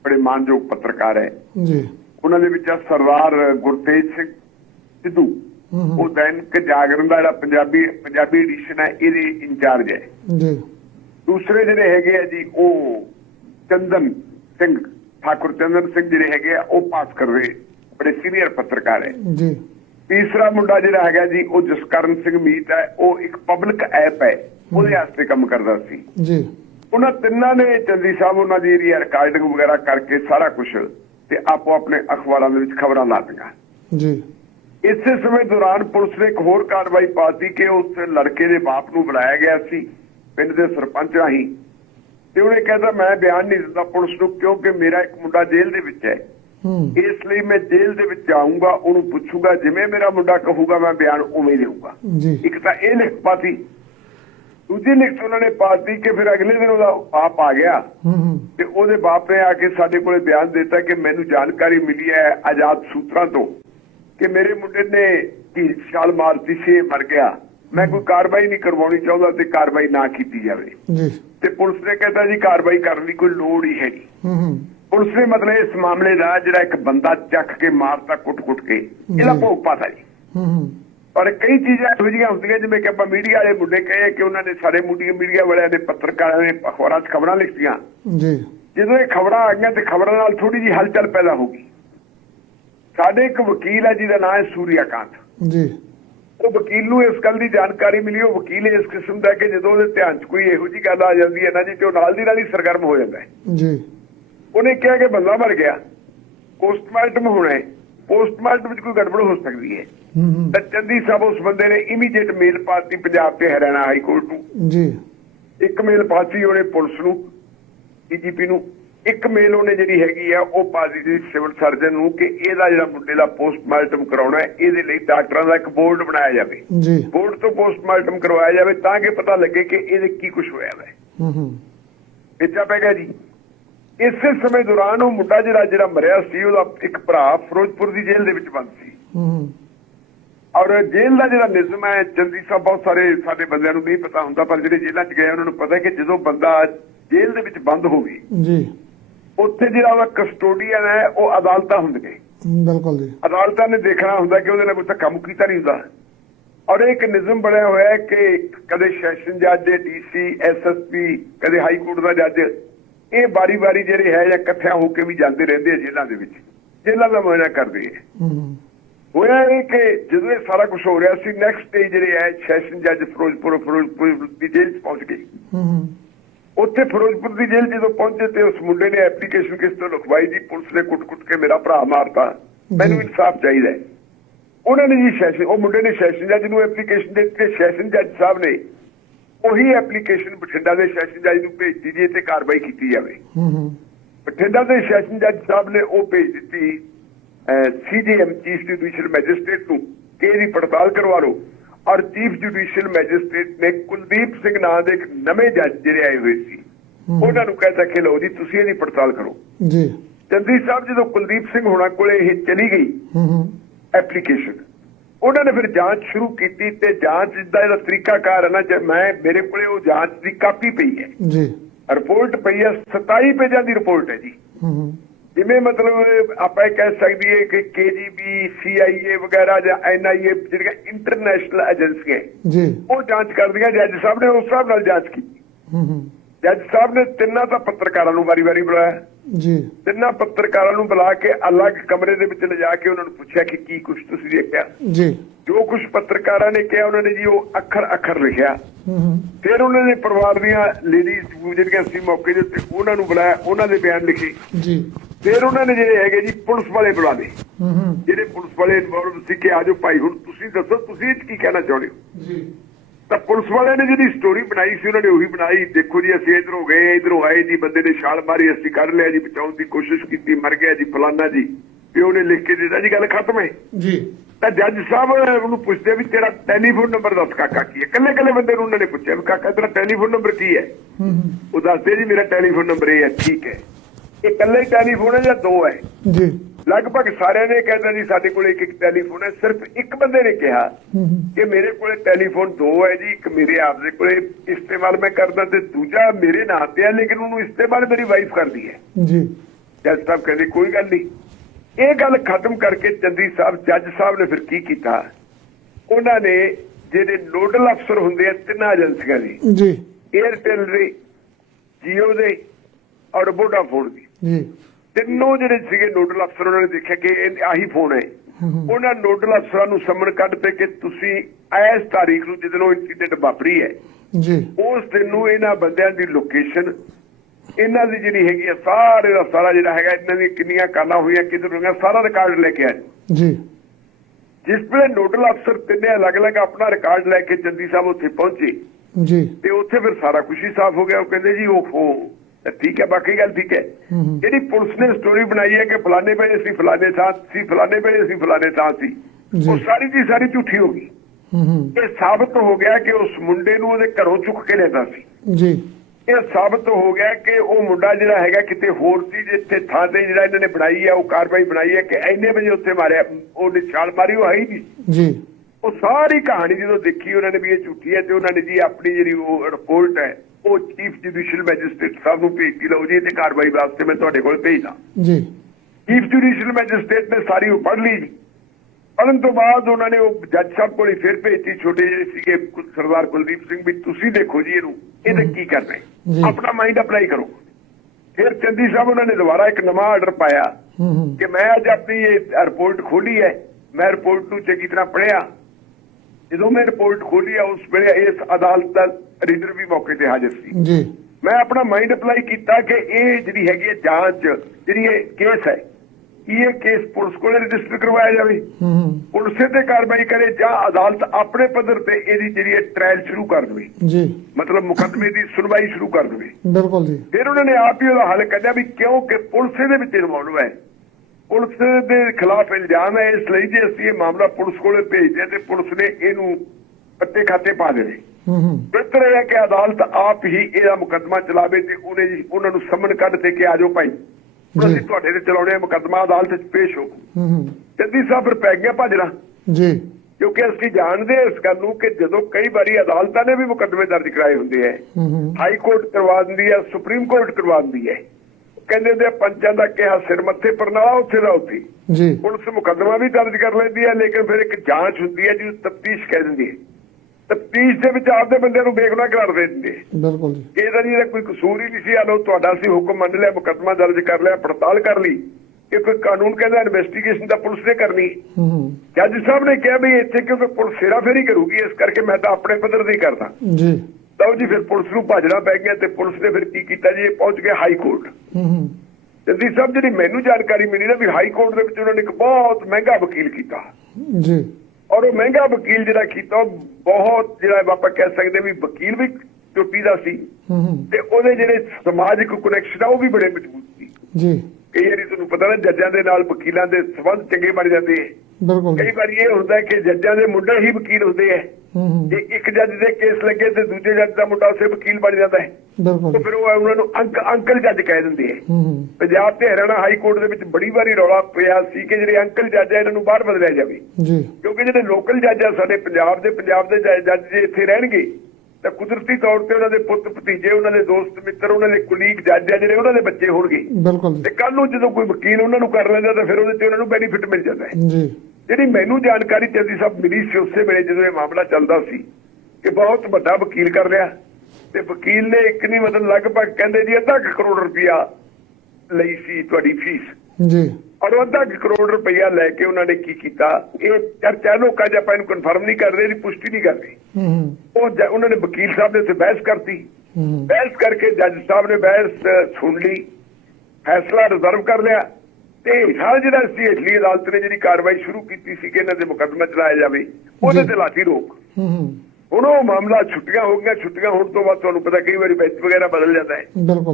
ਬੜੇ ਮਾਨਯੋਗ ਪੱਤਰਕਾਰ ਹੈ। ਜੀ। ਉਹਨਾਂ ਦੇ ਵਿੱਚ ਆ ਸਰਦਾਰ ਗੁਰਤੇਜ ਸਿੰਘ ਸਿੱਧੂ। ਉਹ ਦੈਨਿਕ ਜਾਗਰਣ ਦਾ ਜਿਹੜਾ ਪੰਜਾਬੀ ਪੰਜਾਬੀ ਐਡੀਸ਼ਨ ਹੈ ਇਹਦੇ ਇੰਚਾਰਜ ਹੈ। ਜੀ। ਦੂਸਰੇ ਜਿਹੜੇ ਹੈਗੇ ਆ ਜੀ ਉਹ ਚੰਦਨ ਸਿੰਘ ਠਾਕੁਰ ਚੰਦਨ ਸਿੰਘ ਜਿਹੜੇ ਹੈਗੇ ਆ ਉਹ ਪਾਸ ਕਰਦੇ ਬੜੇ ਸੀਨੀਅਰ ਪੱਤਰਕਾਰ ਹੈ। ਜੀ। ਤੀਸਰਾ ਮੁੰਡਾ ਜਿਹੜਾ ਹੈਗਾ ਜੀ ਉਹ ਜਸਕਰਨ ਸਿੰਘ ਮੀਤ ਹੈ ਉਹ ਇੱਕ ਪਬਲਿਕ ਐਪ ਹੈ ਉਹਦੇ ਵਾਸਤੇ ਕੰਮ ਕਰਦਾ ਸੀ। ਜੀ। ਉਹਨਾਂ ਤਿੰਨਾਂ ਨੇ ਚੰਦੀ ਸਾਹਿਬ ਉਹਨਾਂ ਦੀ ਏਰੀਆ ਰਿਕਾਰਡਿੰਗ ਵਗੈਰਾ ਕਰਕੇ ਸਾਰਾ ਕੁਝ ਤੇ ਆਪੋ ਆਪਣੇ ਅਖਬਾਰਾਂ ਦੇ ਵਿੱਚ ਖਬਰਾਂ ਲਾ ਦਿੱਤੀਆਂ। ਜੀ। ਇਸੇ ਸਮੇਂ ਦੌਰਾਨ ਪੁਲਿਸ ਨੇ ਇੱਕ ਹੋਰ ਕਾਰਵਾਈ ਪਾਤੀ ਕਿ ਉਸ ਲੜਕੇ ਦੇ ਬਾਪ ਨੂੰ ਬੁਲਾਇਆ ਗਿਆ ਸੀ। ਪਿੰਡ ਦੇ ਸਰਪੰਚ ਰਾਹੀਂ। ਤੇ ਉਹਨੇ ਕਹਿੰਦਾ ਮੈਂ ਬਿਆਨ ਨਹੀਂ ਦਿੰਦਾ ਪੁਲਿਸ ਨੂੰ ਕਿਉਂਕਿ ਮੇਰਾ ਇੱਕ ਮੁੰਡਾ ਜੇਲ੍ਹ ਦੇ ਵਿੱਚ ਹੈ। ਹੂੰ। ਇਸ ਲਈ ਮੈਂ ਜੇਲ੍ਹ ਦੇ ਵਿੱਚ ਜਾਊਂਗਾ ਉਹਨੂੰ ਪੁੱਛੂਗਾ ਜਿਵੇਂ ਮੇਰਾ ਮੁੰਡਾ ਕਹੂਗਾ ਮੈਂ ਬਿਆਨ ਉਵੇਂ ਦੇਊਗਾ। ਇੱਕ ਤਾਂ ਇਹ ਲਿਖ ਪਾਤੀ ਦੂਜੀ ਲਿਖਤ ਉਹਨਾਂ ਨੇ ਪਾਤੀ ਕਿ ਫਿਰ ਅਗਲੇ ਦਿਨ ਉਹਦਾ ਬਾਪ ਆ ਗਿਆ। ਤੇ ਉਹਦੇ ਬਾਪ ਨੇ ਆ ਕੇ ਸਾਡੇ ਕੋਲੇ ਬਿਆਨ ਦਿੱਤਾ ਕਿ ਮੈਨੂੰ ਜਾਣਕਾਰੀ ਮਿਲੀ ਹੈ ਆਜ਼ਾਦ ਸੂਤਰਾਂ ਤੋਂ ਕਿ ਮੇਰੇ ਮੁੰਡੇ ਨੇ ਧੀ ਛਾਲ ਮਾਰਤੀ ਸੀ ਮਰ ਗਿਆ। ਮੈਂ ਕੋਈ ਕਾਰਵਾਈ ਨਹੀਂ ਕਰਵਾਉਣੀ ਚਾਹੁੰਦਾ ਤੇ ਕਾਰਵਾਈ ਨਾ ਕੀਤੀ ਜਾਵੇ। ਜੀ। ਤੇ ਪੁਲਿਸ ਨੇ ਕਹਿੰਦਾ ਜੀ ਕਾਰਵਾਈ ਕਰਨ ਦੀ ਕੋਈ ਲੋੜ ਹੀ ਹੈ ਨਹੀਂ। ਹੂੰ ਹੂੰ। ਪੁਲਿਸ ਨੇ ਮਤਲਬ ਇਸ ਮਾਮਲੇ ਦਾ ਜਿਹੜਾ ਇੱਕ ਬੰਦਾ ਚੱਕ ਕੇ ਮਾਰਤਾ ਕੁੱਟ-ਕੁੱਟ ਕੇ ਇਹਦਾ ਜੀ। ਭੋਗ ਪਾਤਾ ਜੀ। ਹੂੰ ਹੂੰ। ਪਰ ਕਈ ਚੀਜ਼ਾਂ ਇਹੋ ਜਿਹੀਆਂ ਹੁੰਦੀਆਂ ਜਿਵੇਂ ਕਿ ਆਪਾਂ ਮੀਡੀਆ ਵਾਲੇ ਮੁੰਡੇ ਕਹੇ ਕਿ ਉਹਨਾਂ ਨੇ ਸਾਰੇ ਮੀਡੀਆ ਮੀਡੀਆ ਵਾਲਿਆਂ ਨੇ ਪੱਤਰਕਾਰਾਂ ਨੇ ਅਖਬਾਰਾਂ 'ਚ ਖਬਰਾਂ ਲਿਖੀਆਂ ਜੀ। ਜਦੋਂ ਇਹ ਖਬਰਾਂ ਆ ਗਈਆਂ ਤੇ ਖਬਰਾਂ ਨਾਲ ਥੋੜੀ ਜਿਹੀ ਹਲਚਲ ਪੈਦਾ ਹੋ ਗਈ। ਸਾਡੇ ਇੱਕ ਵਕੀਲ ਹੈ ਜਿਹਦਾ ਨਾਮ ਹੈ ਸੂਰਿਆਕਾਂਤ ਜੀ। ਉਹ ਵਕੀਲ ਨੂੰ ਇਸ ਗੱਲ ਦੀ ਜਾਣਕਾਰੀ ਮਿਲੀ ਉਹ ਵਕੀਲ ਇਸ ਕਿਸਮ ਦਾ ਕਿ ਜਦੋਂ ਉਹਦੇ ਧਿਆਨ 'ਚ ਕੋਈ ਇਹੋ ਜਿਹੀ ਗੱਲ ਆ ਜਾਂਦੀ ਹੈ ਨਾ ਜੀ ਤੇ ਉਹ ਨਾਲ ਦੀ ਨਾਲ ਹੀ ਸਰਗਰਮ ਹੋ ਜਾਂਦਾ ਹੈ। ਜੀ। ਉਹਨੇ ਕਿਹਾ ਕਿ ਬੰਦਾ ਮਰ ਗਿਆ ਪੋਸਟਮਾਰਟਮ ਹੋਣਾ ਹੈ ਪੋਸਟਮਾਰਟਮ ਵਿੱਚ ਕੋਈ ਗੜਬੜ ਹੋ ਸਕਦੀ ਹੈ। ਹੂੰ ਹੂੰ। ਤਾਂ ਚੰਦੀ ਸਾਹਿਬ ਉਸ ਬੰਦੇ ਨੇ ਇਮੀਡੀਏਟ ਮੇਲ ਪਾਤੀ ਪੰਜਾਬ ਤੇ ਹਰਿਆਣਾ ਹਾਈ ਕੋਰਟ ਨੂੰ। ਜੀ। ਇੱਕ ਮੇਲ ਪਾਤੀ ਉਹਨੇ ਪੁਲਿਸ ਨੂੰ ਡੀਜੀਪੀ ਨੂੰ। ਇੱਕ ਮੇਲ ਉਹਨੇ ਜਿਹੜੀ ਹੈਗੀ ਆ ਉਹ ਦੀ ਸਿਵਲ ਸਰਜਨ ਨੂੰ ਕਿ ਇਹਦਾ ਜਿਹੜਾ ਮੁੰਡੇ ਦਾ ਪੋਸਟਮਾਰਟਮ ਕਰਾਉਣਾ ਹੈ ਇਹਦੇ ਲਈ ਡਾਕਟਰਾਂ ਦਾ ਇੱਕ ਬੋਰਡ ਬਣਾਇਆ ਜਾਵੇ। ਜੀ। ਬੋਰਡ ਤੋਂ ਪੋਸਟਮਾਰਟਮ ਕਰਵਾਇਆ ਜਾਵੇ ਤਾਂ ਕਿ ਪਤਾ ਲੱਗੇ ਕਿ ਇਹਦੇ ਕੀ ਕੁਝ ਹੋਇਆ ਹੈ ਹੂੰ। ਹੂੰ ਪੈ ਗਿਆ ਜੀ। ਇਸੇ ਸਮੇਂ ਦੌਰਾਨ ਉਹ ਮੁੰਡਾ ਜਿਹੜਾ ਜਿਹੜਾ ਮਰਿਆ ਸੀ ਉਹਦਾ ਇੱਕ ਭਰਾ ਫਿਰੋਜ਼ਪੁਰ ਦੀ ਜੇਲ੍ਹ ਦੇ ਵਿੱਚ ਬੰਦ ਸੀ। ਹੂੰ ਔਰ ਜੇਲ੍ਹ ਦਾ ਜਿਹੜਾ ਨਿਯਮ ਹੈ ਚੰਦੀ ਸਾਹਿਬ ਬਹੁਤ ਸਾਰੇ ਸਾਡੇ ਬੰਦਿਆਂ ਨੂੰ ਨਹੀਂ ਪਤਾ ਹੁੰਦਾ ਪਰ ਜਿਹੜੇ ਜੇਲ੍ਹਾਂ 'ਚ ਗਏ ਉਹਨਾਂ ਨੂੰ ਪਤਾ ਹੈ ਕਿ ਜਦੋਂ ਬੰਦਾ ਜੇਲ੍ਹ ਦੇ ਵਿੱਚ ਬੰਦ ਹੋਵੇ ਜੀ। ਉੱਥੇ ਜਿਹੜਾ ਉਹਦਾ ਕਸਟੋਡੀਅਨ ਹੈ ਉਹ ਅਦਾਲਤਾਂ ਹੁੰਦੀਆਂ। ਬਿਲਕੁਲ ਜੀ। ਅਦਾਲਤਾਂ ਨੇ ਦੇਖਣਾ ਹੁੰਦਾ ਕਿ ਉਹਦੇ ਨਾਲ ਕੋਈ ਧੱਕਾ ਮੁੱਕੀ ਤਾਂ ਨਹੀਂ ਹੁੰਦਾ। ਔਰ ਇੱਕ ਨਿਯਮ ਬਣਿਆ ਹੋਇਆ ਹੈ ਕਿ ਕਦੇ ਸੈਸ਼ਨ ਜੱਜ ਡੀਸੀ ਐਸਐਸਪੀ ਕਦੇ ਹਾਈ ਕੋਰਟ ਦਾ ਜੱਜ ਇਹ ਬਾਰੀ-ਬਾਰੀ ਜਿਹੜੇ ਹੈ ਜਾਂ ਇਕੱਠਿਆਂ ਹੋ ਕੇ ਵੀ ਜਾਂਦੇ ਰਹਿੰਦੇ ਆ ਜੇਲ੍ਹਾਂ ਦੇ ਵਿੱਚ। ਜੇਲ੍ਹਾਂ ਦਾ ਮੁਆਇਨਾ ਕਰਦੇ ਆ। ਹੋਇਆ ਇਹ ਕਿ ਜਦੋਂ ਇਹ ਸਾਰਾ ਕੁਝ ਹੋ ਰਿਹਾ ਸੀ ਨੈਕਸਟ ਡੇ ਜਿਹੜੇ ਹੈ ਸੈਸ਼ਨ ਜੱਜ ਫਿਰੋਜ਼ਪੁਰ ਫਿਰੋਜ਼ਪੁਰ ਦੀ ਜੇਲ੍ਹ ਪਹੁੰਚ ਹੂੰ। ਉੱਥੇ ਫਿਰੋਜ਼ਪੁਰ ਦੀ ਜੇਲ੍ਹ ਜਦੋਂ ਪਹੁੰਚੇ ਤੇ ਉਸ ਮੁੰਡੇ ਨੇ ਐਪਲੀਕੇਸ਼ਨ ਕਿਸ ਤੋਂ ਲਿਖਵਾਈ ਜੀ? ਪੁਲਿਸ ਨੇ ਕੁੱਟ-ਕੁੱਟ ਕੇ ਮੇਰਾ ਭਰਾ ਮਾਰਤਾ। ਮੈਨੂੰ। ਇਨਸਾਫ ਚਾਹੀਦਾ ਉਹਨਾਂ ਨੇ ਜੀ ਸੈਸ਼ਨ ਉਹ ਮੁੰਡੇ ਨੇ ਸੈਸ਼ਨ ਜੱਜ ਨੂੰ ਐਪਲੀਕੇਸ਼ਨ ਦੇ ਦਿੱਤੀ। ਸੈਸ਼ਨ ਜੱਜ ਸਾਹਿਬ ਨੇ ਉਹੀ ਐਪਲੀਕੇਸ਼ਨ ਬਠਿੰਡਾ ਦੇ ਸੈਸ਼ਨ ਜੱਜ ਨੂੰ ਭੇਜ ਦਿੱਤੀ ਜੀ ਤੇ ਕਾਰਵਾਈ ਕੀਤੀ ਜਾਵੇ। ਹੂੰ ਹੂੰ। ਬਠਿੰਡਾ ਦੇ ਸੈਸ਼ਨ ਜੱਜ ਸਾਹਿਬ ਨੇ ਉਹ ਭੇਜ ਦਿੱਤੀ ਸੀਜੀਐਮ ਚੀਫ ਜੁਡੀਸ਼ੀਅਲ ਮੈਜਿਸਟ੍ਰੇਟ ਨੂੰ। ਕਿ ਇਹਦੀ ਪੜਤਾਲ ਕਰਵਾ ਲਓ। ਔਰ ਚੀਫ ਜੁਡੀਸ਼ੀਅਲ ਮੈਜਿਸਟ੍ਰੇਟ ਨੇ ਕੁਲਦੀਪ ਸਿੰਘ ਨਾਂ ਦੇ ਇੱਕ ਨਵੇਂ ਜੱਜ ਜਿਹੜੇ ਆਏ ਹੋਏ ਸੀ। ਉਹਨਾਂ ਨੂੰ ਕਹਿਤਾ ਕਿ ਲਓ ਜੀ ਤੁਸੀਂ ਇਹਦੀ ਪੜਤਾਲ ਕਰੋ। ਜੀ। ਚੰਦੀ ਸਾਹਿਬ ਜਦੋਂ ਕੁਲਦੀਪ ਸਿੰਘ ਹੋਣਾ ਕੋਲੇ ਇਹ ਚਲੀ ਗਈ ਹੂੰ ਹੂੰ। ਐਪਲੀਕੇਸ਼ਨ ਉਹਨਾਂ ਨੇ ਫਿਰ ਜਾਂਚ ਸ਼ੁਰੂ ਕੀਤੀ ਤੇ ਜਾਂਚ ਦਾ ਜਿਹੜਾ ਤਰੀਕਾਕਾਰ ਹੈ ਨਾ ਜੇ ਮੈਂ ਮੇਰੇ ਕੋਲੇ ਉਹ ਜਾਂਚ ਦੀ ਕਾਪੀ ਪਈ ਹੈ। ਜੀ। ਰਿਪੋਰਟ ਪਈ ਹੈ 27 ਪੇਜਾਂ ਦੀ ਰਿਪੋਰਟ ਹੈ ਜੀ। ਹੂੰ ਹੂੰ। ਜਿਵੇਂ ਮਤਲਬ ਆਪਾਂ ਇਹ ਕਹਿ ਸਕਦੀਏ ਕਿ ਕੇਜੀਬੀ ਸੀਆਈਏ ਵਗੈਰਾ ਜਾਂ ਐਨਆਈਏ ਜਿਹੜੀਆਂ ਇੰਟਰਨੈਸ਼ਨਲ ਏਜੰਸੀਆਂ ਜੀ। ਉਹ ਜਾਂਚ ਕਰਦੀਆਂ ਜੱਜ ਸਾਹਿਬ ਨੇ ਉਸ ਹਿਸਾਬ ਨਾਲ ਜਾਂਚ ਕੀਤੀ। ਹੂੰ ਹੂੰ। ਜੱਜ ਸਾਹਿਬ ਨੇ ਤਿੰਨਾਂ ਤਾਂ ਪੱਤਰਕਾਰਾਂ ਨੂੰ ਵਾਰੀ-ਵਾਰੀ ਬੁਲਾਇਆ। ਜੀ। ਤਿੰਨਾਂ ਪੱਤਰਕਾਰਾਂ ਨੂੰ ਬੁਲਾ ਕੇ ਅਲੱਗ ਕਮਰੇ ਦੇ ਵਿੱਚ ਲਿਜਾ ਕੇ ਉਹਨਾਂ ਨੂੰ ਪੁੱਛਿਆ ਕਿ ਕੀ ਕੁਝ ਤੁਸੀਂ ਦੇਖਿਆ? ਜੀ। ਜੋ ਕੁਝ ਪੱਤਰਕਾਰਾਂ ਨੇ ਕਿਹਾ ਉਹਨਾਂ ਨੇ ਜੀ ਉਹ ਅੱਖਰ ਅੱਖਰ ਲਿਖਿਆ ਫਿਰ ਉਹਨਾਂ ਨੇ ਪਰਿਵਾਰ ਦੀਆਂ ਲੇਡੀਜ਼ ਜਿਹੜੀਆਂ ਸੀ ਮੌਕੇ ਦੇ ਉੱਤੇ ਉਹਨਾਂ ਨੂੰ ਬੁਲਾਇਆ ਉਹਨਾਂ ਦੇ ਬਿਆਨ ਲਿਖੇ। ਜੀ। ਫਿਰ ਉਹਨਾਂ ਨੇ ਜਿਹੜੇ ਹੈਗੇ ਜੀ ਪੁਲਿਸ ਵਾਲੇ ਬੁਲਾ ਲਏ। ਹੂੰ ਹੂੰ। ਜਿਹੜੇ ਪੁਲਿਸ ਵਾਲੇ ਇਨਵੋਲਵ ਸੀ ਕਿ ਆਜੋ ਭਾਈ ਹੁਣ ਤੁਸੀਂ ਦੱਸੋ ਤੁਸੀਂ ਕੀ ਕਹਿਣਾ ਚਾਹੁੰਦੇ ਹੋ? ਜੀ। ਤਾਂ ਪੁਲਿਸ ਵਾਲਿਆਂ ਨੇ ਜਿਹੜੀ ਸਟੋਰੀ ਬਣਾਈ ਸੀ ਉਹਨਾਂ ਨੇ ਉਹੀ ਬਣਾਈ। ਦੇਖੋ ਜੀ ਅਸੀਂ ਇਧਰੋਂ ਗਏ ਇਧਰੋਂ ਆਏ ਜੀ ਬੰਦੇ ਨੇ ਛਾਲ ਮਾਰੀ ਅਸੀਂ ਕੱਢ ਲਿਆ ਜੀ ਬਚਾਉਣ ਦੀ ਕੋਸ਼ਿਸ਼ ਕੀਤੀ ਮਰ ਗਿਆ ਜੀ ਫਲਾਨਾ ਜੀ। ਪਿਓ ਨੇ ਲਿਖ ਕੇ ਦਿੱਤਾ ਜੀ ਗੱਲ ਖਤਮ ਹੈ। ਜੀ। ਤਾਂ ਜੱਜ ਸਾਹਿਬ ਉਹਨੂੰ ਪੁੱਛਦੇ ਵੀ ਤੇਰਾ ਟੈਲੀਫੋਨ ਨੰਬਰ ਦੱਸ ਕਾਕਾ ਕੀ ਹੈ? ਕੱਲੇ ਕੱਲੇ ਬੰਦੇ ਨੂੰ ਉਹਨਾਂ ਨੇ ਪੁੱਛਿਆ ਵੀ ਕਾਕਾ ਤੇਰਾ ਟੈਲੀਫੋਨ ਨੰਬਰ ਕੀ ਹੈ? ਹੂੰ ਹੂੰ। ਉਹ ਦੱਸਦੇ ਜੀ ਮੇਰਾ ਟੈਲੀਫੋਨ ਨੰਬਰ ਇਹ ਹੈ ਠੀਕ ਹੈ। ਇਹ ਕੱਲੇ ਹੀ ਟੈਲੀਫੋਨ ਹੈ ਜਾਂ ਦੋ ਹੈ? ਜੀ। ਲਗਭਗ ਸਾਰਿਆਂ ਨੇ ਕਹਿੰਦਾ ਜੀ ਸਾਡੇ ਕੋਲ ਇੱਕ ਇੱਕ ਟੈਲੀਫੋਨ ਹੈ। ਸਿਰਫ ਇੱਕ ਬੰਦੇ ਨੇ ਕਿਹਾ ਕਿ ਮੇਰੇ ਕੋਲੇ ਟੈਲੀਫੋਨ ਦੋ ਹੈ ਜੀ ਇੱਕ ਮੇਰੇ ਆਪ ਦੇ ਕੋਲੇ ਇਸਤੇਮਾਲ ਮੈਂ ਕਰਦਾ ਤੇ ਦੂਜਾ ਮੇਰੇ ਨਾਂ ਤੇ ਹੈ ਲੇਕਿਨ ਉਹਨੂੰ ਇਸਤੇਮਾਲ ਮੇਰੀ ਵਾਈਫ ਕਰਦੀ ਹੈ। ਜੀ। ਜੱਜ ਸਾਹਿਬ ਕਹਿੰਦੇ ਕੋਈ ਗੱਲ ਨਹੀਂ। ਇਹ ਗੱਲ ਖਤਮ ਕਰਕੇ ਚੰਦੀ ਸਾਹਿਬ ਜੱਜ ਸਾਹਿਬ ਨੇ ਫਿਰ ਕੀ ਕੀਤਾ? ਉਹਨਾਂ ਨੇ ਜਿਹੜੇ ਨੋਡਲ ਅਫਸਰ ਹੁੰਦੇ ਆ ਤਿੰਨਾਂ ਏਜੰਸੀਆਂ ਦੇ ਜੀ। 에ਅਰਟੈਲ ਦੇ ਜੀਓ ਦੇ ਔਰ ਵੋਡਾਫੋਨ ਦੀ ਜੀ। ਤਿੰਨੋਂ ਜਿਹੜੇ ਸੀਗੇ ਨੋਡਲ ਅਫਸਰ ਉਹਨਾਂ ਨੇ ਦੇਖਿਆ ਕਿ ਇਹ ਆਹੀ ਫੋਨ ਹੈ। ਹੂੰ ਹੂੰ ਉਹਨਾਂ ਨੋਡਲ ਅਫਸਰਾਂ ਨੂੰ ਸੰਮਣ ਕੱਢ ਤੇ ਕਿ ਤੁਸੀਂ ਇਸ ਤਾਰੀਖ ਨੂੰ ਜਦੋਂ ਇਨਸੀਡੈਂਟ ਵਾਪਰੀ ਹੈ ਜੀ। ਉਸ ਦਿਨ ਨੂੰ ਇਹਨਾਂ ਬੰਦਿਆਂ ਦੀ ਲੋਕੇਸ਼ਨ ਇਹਨਾਂ ਦੀ ਜਿਹੜੀ ਹੈਗੀ ਆ ਸਾਰੇ ਦਾ ਸਾਰਾ ਜਿਹੜਾ ਹੈਗਾ ਇਹਨਾਂ ਦੀ ਕਿੰਨੀਆਂ ਕਾਲਾਂ ਹੋਈਆਂ ਕਿਧਰ ਹੋਈਆਂ ਸਾਰਾ ਰਿਕਾਰਡ ਲੈ ਕੇ ਆਏ। ਜੀ। ਜਿਸ ਵੇਲੇ ਨੋਡਲ ਅਫਸਰ ਤਿੰਨੇ ਅਲੱਗ-ਅਲੱਗ ਆਪਣਾ ਰਿਕਾਰਡ ਲੈ ਕੇ ਚੰਦੀ ਸਾਹਿਬ ਉੱਥੇ ਪਹੁੰਚੇ ਜੀ। ਤੇ ਉੱਥੇ ਫਿਰ ਸਾਰਾ ਕੁਝ ਹੀ ਸਾਫ਼ ਹੋ ਗਿਆ। ਉਹ ਕਹਿੰਦੇ ਜੀ ਤਾਂ ਠੀਕ ਹੈ ਬਾਕੀ ਗੱਲ ਠੀਕ ਹੈ। ਜਿਹੜੀ ਪੁਲਿਸ ਨੇ ਸਟੋਰੀ ਬਣਾਈ ਹੈ ਕਿ ਫਲਾਣੇ ਵੇਲੇ ਅਸੀਂ ਫਲਾਣੇ ਥਾਂ ਸੀ ਫਲਾਣੇ ਵੇਲੇ ਅਸੀਂ ਫਲਾਣੇ ਥਾਂ ਸੀ। ਉਹ ਸਾਰੀ ਦੀ ਸਾਰੀ ਝੂਠੀ ਹੋ ਗਈ। ਇਹ ਸਾਬਤ ਹੋ ਗਿਆ ਕਿ ਉਸ ਮੁੰਡੇ ਨੂੰ ਉਹਦੇ ਘਰੋਂ ਚੁੱਕ ਕੇ ਲੈਦਾ ਸੀ। ਜੀ। ਇਹ ਸਾਬਤ ਹੋ ਗਿਆ ਕਿ ਉਹ ਮੁੰਡਾ ਜਿਹੜਾ ਹੈਗਾ ਕਿਤੇ ਹੋਰ ਸੀ ਜਿੱਥੇ ਥਾਂ ਤੇ ਜਿਹੜਾ ਇਹਨਾਂ ਨੇ ਬਣਾਈ ਹੈ ਉਹ ਕਾਰਵਾਈ ਬਣਾਈ ਹੈ ਕਿ ਐਨੇ ਵਜੇ ਉੱਥੇ ਮਾਰਿਆ। ਉਹਨੇ ਛਾਲ ਮਾਰੀ ਉਹ ਹੈ ਹੀ ਨਹੀਂ। ਜੀ। ਉਹ ਸਾਰੀ ਕਹਾਣੀ ਜਦੋਂ ਦੇਖੀ ਉਹਨਾਂ ਨੇ ਵੀ ਇਹ ਝੂਠੀ ਹੈ ਤੇ ਉਹਨਾਂ ਨੇ ਜੀ ਆਪਣੀ ਜਿਹੜੀ ਉਹ ਰਿਪੋਰਟ ਹੈ ਉਹ ਚੀਫ ਜੁਡੀਸ਼ੀਅਲ ਮੈਜਿਸਟ੍ਰੇਟ ਸਾਹਿਬ ਨੂੰ ਭੇਜ ਕੇ ਲਓ ਜੀ ਤੇ ਕਾਰਵਾਈ ਵਾਸਤੇ ਮੈਂ ਤੁਹਾਡੇ ਕੋਲ ਭੇਜਦਾ। ਜੀ। ਚੀਫ ਜੁਡੀਸ਼ੀਅਲ ਮੈਜਿਸਟ੍ਰੇਟ ਨੇ ਸਾਰੀ ਉਹ ਪੜ੍ਹ ਲਈ। ਜੀ ਪੜ੍ਹਨ ਤੋਂ ਬਾਅਦ ਉਹਨਾਂ ਨੇ ਉਹ ਜੱਜ ਸਾਹਿਬ ਕੋਲ ਫਿਰ ਭੇਜੀ ਛੋਟੇ ਜਿਹੇ ਸੀਗੇ ਸਰਦਾਰ ਕੁਲਦੀਪ ਸਿੰਘ ਵੀ ਤੁਸੀਂ ਦੇਖੋ ਜੀ ਇਹਨੂੰ ਇਹਦੇ ਕੀ ਕਰਨਾ। ਹੈ। ਆਪਣਾ ਮਾਈਂਡ ਅਪਲਾਈ ਕਰੋ। ਫਿਰ ਚੰਦੀ ਸਾਹਿਬ ਉਹਨਾਂ ਨੇ ਦੁਬਾਰਾ ਇੱਕ ਨਵਾਂ ਆਰਡਰ ਪਾਇਆ ਕਿ ਮੈਂ ਅੱਜ ਆਪਣੀ ਇਹ ਰਿਪੋਰਟ ਖੋਲੀ ਹੈ। ਮੈਂ ਰਿਪੋਰਟ ਨੂੰ ਚੰਗੀ ਤਰ੍ਹਾਂ ਪੜ੍ਹਿਆ। ਜਦੋਂ ਮੈਂ ਰਿਪੋਰਟ ਖੋਲੀ ਆ ਉਸ ਵੇਲੇ ਇਸ ਅਦਾਲਤ ਦਾ ਰੀਡਰ ਵੀ ਮੌਕੇ ਤੇ ਹਾਜ਼ਰ ਸੀ। ਜੀ। ਮੈਂ ਆਪਣਾ ਮਾਈਂਡ ਅਪਲਾਈ ਕੀਤਾ ਕਿ ਇਹ ਜਿਹੜੀ ਹੈਗੀ ਹੈ ਜਾਂਚ ਜਿਹੜੀ ਇਹ ਕੇਸ ਹੈ ਇਹ ਕੇਸ ਪੁਲਿਸ ਕੋਲੇ ਰਜਿਸਟਰ ਕਰਵਾਇਆ ਜਾਵੇ। ਹੂੰ ਹੂੰ। ਪੁਲਿਸ ਤੇ ਕਾਰਵਾਈ ਕਰੇ ਜਾਂ ਅਦਾਲਤ ਆਪਣੇ ਪੱਧਰ ਤੇ ਇਹਦੀ ਜਿਹੜੀ ਹੈ ਟ੍ਰਾਇਲ ਸ਼ੁਰੂ ਕਰ ਦੇਵੇ। ਜੀ। ਮਤਲਬ ਮੁਕੱਦਮੇ ਦੀ ਸੁਣਵਾਈ ਸ਼ੁਰੂ ਕਰ ਦੇਵੇ। ਬਿਲਕੁਲ ਜੀ। ਫਿਰ ਉਹਨਾਂ ਨੇ ਆਪ ਹੀ ਉਹਦਾ ਹੱਲ ਕੱਢਿਆ ਵੀ ਕਿਉਂਕਿ ਪੁਲਿਸ ਦੇ ਵਿੱਚ ਇਨਵੋਲਵ ਹੈ। ਪੁਲਿਸ ਦੇ ਖਿਲਾਫ ਇਲਜ਼ਾਮ ਹੈ ਇਸ ਲਈ ਜੇ ਅਸੀਂ ਇਹ ਮਾਮਲਾ ਪੁਲਿਸ ਕੋਲੇ ਭੇਜਦੇ ਤੇ ਪੁਲਿਸ ਨੇ ਇਹਨੂੰ ਪੱਤੇ ਖਾਤੇ ਪਾ ਹੂੰ ਬਿਹਤਰ ਇਹ ਹੈ ਕਿ ਅਦਾਲਤ ਆਪ ਹੀ ਇਹਦਾ ਮੁਕੱਦਮਾ ਚਲਾਵੇ ਤੇ ਉਹਨੇ ਜੀ ਉਹਨਾਂ ਨੂੰ ਸਮਨ ਕੱਢ ਦੇ ਕੇ ਆ ਜਾਓ ਭਾਈ। ਅਸੀਂ ਤੁਹਾਡੇ ਤੇ ਚਲਾਉਣੇ ਮੁਕੱਦਮਾ ਅਦਾਲਤ 'ਚ ਪੇਸ਼ ਹੋ। ਜੱਦੀ ਸਾਹਿਬ ਫਿਰ ਪੈ ਗਿਆ ਭਜਣਾ ਜੀ। ਕਿਉਂਕਿ ਅਸੀਂ ਜਾਣਦੇ ਇਸ ਗੱਲ ਨੂੰ ਕਿ ਜਦੋਂ ਕਈ ਵਾਰੀ ਅਦਾਲਤਾਂ ਨੇ ਵੀ ਮੁਕੱਦਮੇ ਦਰਜ ਕਰਾਏ ਹੁੰਦੇ ਹੂੰ ਹਾਈ ਕੋਰਟ ਕਰਵਾ ਦਿੰਦੀ ਹੈ ਸੁਪਰੀਮ ਕੋਰਟ ਕਰਵਾ ਦਿੰਦੀ ਹੈ ਕਹਿੰਦੇ ਨੇ ਪੰਚਾਂ ਦਾ ਕਿਹਾ ਸਿਰ ਮੱਥੇ ਪਰ ਨਾ ਉੱਥੇ ਦਾ ਉੱਥੇ। ਜੀ। ਪੁਲਿਸ ਮੁਕੱਦਮਾ ਵੀ ਦਰਜ ਕਰ ਲੈਂਦੀ ਹੈ ਲੇਕਿਨ ਫਿਰ ਇੱਕ ਜਾਂਚ ਹੁੰਦੀ ਹੈ ਜਿਹਨੂੰ ਤਫਤੀਸ਼ ਕਹਿ ਦਿੰਦੀ ਹੈ ਤਫਤੀਸ਼ ਦੇ ਵਿੱਚ ਆਪਦੇ ਬੰਦੇ ਨੂੰ ਬੇਗੁਨਾਹ ਕਰਾਰ ਦੇ ਦਿੰਦੇ। ਬਿਲਕੁਲ ਜੀ। ਇਹਦਾ ਜੀ ਇਹਦਾ ਕੋਈ ਕਸੂਰ ਹੀ ਨਹੀਂ ਸੀ ਆਲੋ ਤੁਹਾਡਾ ਸੀ ਹੁਕਮ ਮੰਨ ਲਿਆ ਮੁਕੱਦਮਾ ਦਰਜ ਕਰ ਲਿਆ ਪੜਤਾਲ ਕਰ ਲਈ। ਇਹ ਕੋਈ ਕਾਨੂੰਨ ਕਹਿੰਦਾ ਇਨਵੈਸਟੀਗੇਸ਼ਨ ਤਾਂ ਪੁਲਿਸ ਨੇ ਕਰਨੀ। ਜੱਜ ਸਾਹਿਬ ਨੇ ਕਿਹਾ ਵੀ ਇੱਥੇ ਕਿਉਂਕਿ ਪੁਲਿਸ ਫੇਰੀ ਕਰੂਗੀ ਇਸ ਕਰਕੇ ਮੈਂ ਤਾਂ ਆਪਣੇ ਪੱਧਰ ਤੇ ਹੀ ਕਰਦਾ। ਜੀ। ਲਓ ਜੀ ਫਿਰ ਪੁਲਿਸ ਨੂੰ ਭਾਜਣਾ ਪੈ ਗਿਆ ਤੇ ਪੁਲਿਸ ਨੇ ਫਿਰ ਕੀ ਕੀਤਾ ਜੀ? ਇਹ ਪਹੁੰਚ ਗਏ ਹਾਈ ਕੋਰਟ। ਹੂੰ ਹੂੰ। ਜੱਦੀ ਸਾਹਿਬ ਜਿਹੜੀ ਮੈਨੂੰ ਜਾਣਕਾਰੀ ਮਿਲੀ ਨਾ ਵੀ ਹਾਈ ਕੋਰਟ ਦੇ ਵਿੱਚ ਉਹਨਾਂ ਨੇ ਇੱਕ ਬਹੁਤ ਮਹਿੰਗਾ ਵਕੀਲ ਕੀਤਾ। ਜੀ। ਔਰ ਉਹ ਮਹਿੰਗਾ ਵਕੀਲ ਜਿਹੜਾ ਕੀਤਾ ਬਹੁਤ ਜਿਹੜਾ ਆਪਾਂ ਕਹਿ ਸਕਦੇ ਵੀ ਵਕੀਲ ਵੀ ਚੋਟੀ ਦਾ ਸੀ। ਤੇ ਉਹਦੇ ਜਿਹੜੇ ਸਮਾਜਿਕ ਕਨੈਕਸ਼ਨ ਆ ਉਹ ਵੀ ਬੜੇ ਮਜ਼ਬੂਤ ਸੀ। ਜੀ। ਕਈ ਵਾਰੀ ਤੁਹਾਨੂੰ ਪਤਾ ਨਾ ਜੱਜਾਂ ਦੇ ਨਾਲ ਵਕੀਲਾਂ ਦੇ ਸਬੰਧ ਚੰਗੇ ਬਣ ਜਾਂਦੇ ਹੈ ਬਿਲਕੁਲ ਕਈ ਵਾਰੀ ਇਹ ਹੁੰਦਾ ਕਿ ਜੱਜਾਂ ਦੇ ਮੁੰਡੇ ਹੀ ਵਕੀਲ ਹੁੰਦੇ ਹੈ ਜੇ ਇੱਕ ਜੱਜ ਦੇ ਕੇਸ ਲੱਗੇ ਤੇ ਦੂਜੇ ਜੱਜ ਦਾ ਮੁੰਡਾ ਉਸੇ ਵਕੀਲ ਬਣ ਜਾਂਦਾ ਹੈ। ਬਿਲਕੁਲ। ਤਾਂ ਫਿਰ ਉਹ ਉਹਨਾਂ ਨੂੰ ਅੰਕ ਅੰਕਲ ਜੱਜ ਕਹਿ ਦਿੰਦੇ ਹੈ। ਪੰਜਾਬ ਤੇ ਹਰਿਆਣਾ ਹਾਈ ਕੋਰਟ ਦੇ ਵਿੱਚ ਬੜੀ ਵਾਰੀ ਰੌਲਾ ਪਿਆ ਸੀ ਕਿ ਜਿਹੜੇ ਅੰਕਲ ਜੱਜ ਆ ਇਹਨਾਂ ਨੂੰ ਬਾਹਰ ਬਦਲਿਆ ਜਾਵੇ। ਜੀ। ਕਿਉਂਕਿ ਜਿਹੜੇ ਲੋਕਲ ਜੱਜ ਆ ਸਾਡੇ ਪੰਜਾਬ ਦੇ ਪੰਜਾਬ ਦੇ ਜੱਜ ਜੇ ਇੱਥੇ ਰਹਿਣਗੇ ਤਾਂ ਕੁਦਰਤੀ ਤੌਰ ਤੇ ਉਹਨਾਂ ਦੇ ਪੁੱਤ ਭਤੀਜੇ ਉਹਨਾਂ ਦੇ ਦੋਸਤ ਮਿੱਤਰ ਉਹਨਾਂ ਦੇ ਕੁਲੀਗ ਜੱਜ ਆ ਜਿਹੜੇ ਉਹਨਾਂ ਦੇ ਬੱਚੇ ਹੋਣਗੇ। ਬਿਲਕੁਲ ਤੇ ਕੱਲ ਨੂੰ ਜਦੋਂ ਕੋਈ ਵਕੀਲ ਉਹਨਾਂ ਨੂੰ ਕਰ ਲੈਂਦਾ ਤਾਂ ਫਿਰ ਉਹਦੇ ਤੇ ਉਹਨਾਂ ਨੂੰ ਬੈਨੀਫਿਟ ਮਿਲ ਜਾਂਦਾ ਹੈ। ਜੀ। ਜਿਹੜੀ ਮੈਨੂੰ ਜਾਣਕਾਰੀ ਜੱਜੀ ਸਾਹਿਬ ਮਿਲੀ ਸੀ ਉਸੇ ਵੇਲੇ ਜਦੋਂ ਇਹ ਮਾਮਲਾ ਚੱਲਦਾ ਸੀ ਕਿ ਬਹੁਤ ਵੱਡਾ ਵਕੀਲ ਕਰ ਰਿਹਾ ਤੇ ਵਕੀਲ ਨੇ ਇੱਕ ਨਹੀਂ ਮਤਲਬ ਲਗਭਗ ਕਹਿੰਦੇ ਜੀ ਅੱਧਾ ਕਰੋੜ ਰੁਪਇਆ ਲਈ ਸੀ ਤੁਹਾਡੀ ਫੀਸ। ਜੀ। ਔਰ ਅੱਧਾ ਕਰੋੜ ਰੁਪਇਆ ਲੈ ਕੇ ਉਹਨਾਂ ਨੇ ਕੀ ਕੀਤਾ? ਇਹ ਚਰਚਾ ਲੋਕਾਂ 'ਚ ਆਪਾਂ ਇਹਨੂੰ ਕਨਫਰਮ ਨਹੀਂ ਕਰਦੇ ਇਹਦੀ ਪੁਸ਼ਟੀ ਨਹੀਂ ਕਰਦੇ। ਹੂੰ ਹੂੰ। ਉਹ ਜ- ਉਹਨਾਂ ਨੇ ਵਕੀਲ ਸਾਹਿਬ ਦੇ ਉੱਤੇ ਬਹਿਸ ਕਰਤੀ। ਬਹਿਸ ਕਰਕੇ ਜੱਜ ਸਾਹਿਬ ਨੇ ਬਹਿਸ ਸੁਣ ਲਈ ਫੈਸਲਾ ਰਿਜ਼ਰਵ ਕਰ ਲਿਆ। ਤੇ ਹਰ ਜਿਹੜਾ ਸੀ ਹੇਠਲੀ ਅਦਾਲਤ ਨੇ ਜਿਹੜੀ ਕਾਰਵਾਈ ਸ਼ੁਰੂ ਕੀਤੀ ਸੀ ਕਿ ਇਹਨਾਂ ਦੇ ਮੁਕੱਦਮਾ ਚਲਾਇਆ ਜਾਵੇ ਉਹਦੇ। ਤੇ ਲਾਤੀ ਰੋਕ। ਹੂੰ ਹੂੰ। ਹੁਣ ਉਹ ਮਾਮਲਾ ਛੁੱਟੀਆਂ ਹੋ ਗਈਆਂ ਛੁੱਟੀਆਂ ਹੋਣ ਤੋਂ ਬਾਅਦ ਤੁਹਾਨੂੰ ਪਤਾ ਕਈ ਵਾਰੀ ਬੈਂਚ ਵਗੈਰਾ ਬਦਲ ਜਾਂਦਾ ਹੈ।